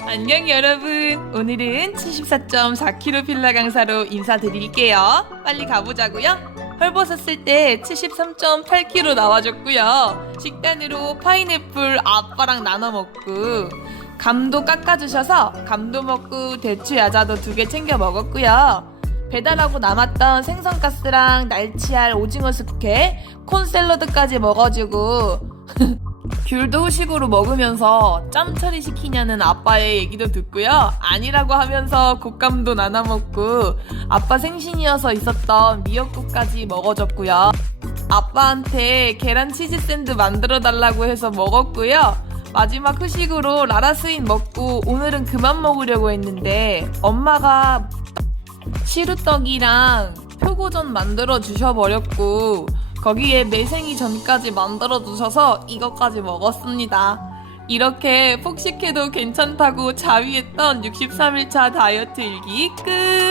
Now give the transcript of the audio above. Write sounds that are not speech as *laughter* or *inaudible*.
안녕 여러분. 오늘은 74.4kg 필라 강사로 인사드릴게요. 빨리 가보자고요. 헐벗었을 때 73.8kg 나와줬고요. 식단으로 파인애플 아빠랑 나눠 먹고 감도 깎아주셔서 감도 먹고 대추 야자도 두 개 챙겨 먹었고요. 배달하고 남았던 생선가스랑 날치알 오징어 숙회 콘 샐러드까지 먹어주고 *laughs* 귤도 후식으로 먹으면서 짬처리 시키냐는 아빠의 얘기도 듣고요. 아니라고 하면서 곶감도 나눠 먹고 아빠 생신이어서 있었던 미역국까지 먹어줬고요. 아빠한테 계란 치즈 샌드 만들어 달라고 해서 먹었고요. 마지막 후식으로 라라스인 먹고 오늘은 그만 먹으려고 했는데 엄마가 시루떡이랑 표고전 만들어 주셔버렸고 거기에 매생이 전까지 만들어 주셔서 이것까지 먹었습니다. 이렇게 폭식해도 괜찮다고 자위했던 63일차 다이어트 일기 끝!